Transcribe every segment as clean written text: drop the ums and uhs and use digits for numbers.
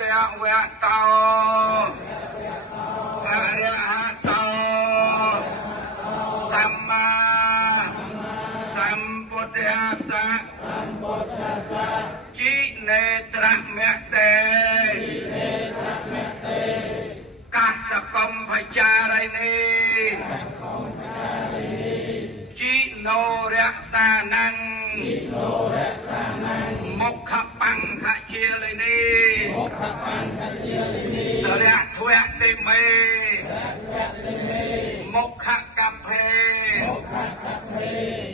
กะเวะโตอะระหะโตสัมมาสัมพุทธัสสะจิเนตระเมเตกัสสะกมพจารณีจิโนรักษานังมุขปังขเชียลนีสระทวะติเมมุขกัพเพ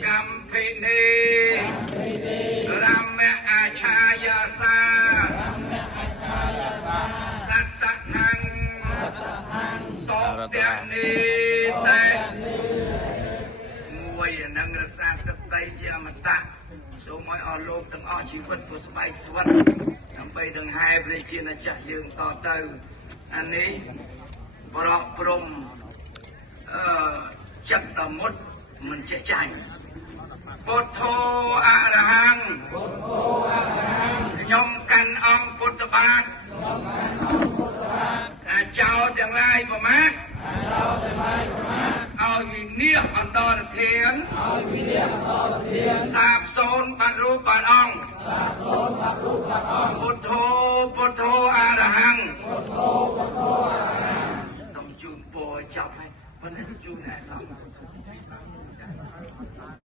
กัมพินีรัมเมอาชายาสาสัตตทังโสเตนีเตมวยนังรสาตไตเจมตะសូមឲ្យអស់លោកទាំងអស់ជីវិតពុស្បែកស្វិតដើម្បីដង្ហែព្រះជាម្ចាស់យើងតទៅអានេះប្រកព្រំចិត្តមុតមិនចេះចាញ់ពុទ្ធោអរហង្គខ្ញុំកាន់អង្គពុទ្ធបាទចោលទាំងឡាយប្រមាទឲ្យវិនិច្ឆ័យអន្តរធានសាបសូន្យបាត់រូបបាត់អង្គពុទ្ធោពុទ្ធោអរហង្គសូមជូនពរចប់ហើយប៉ុន្តែជូនឯក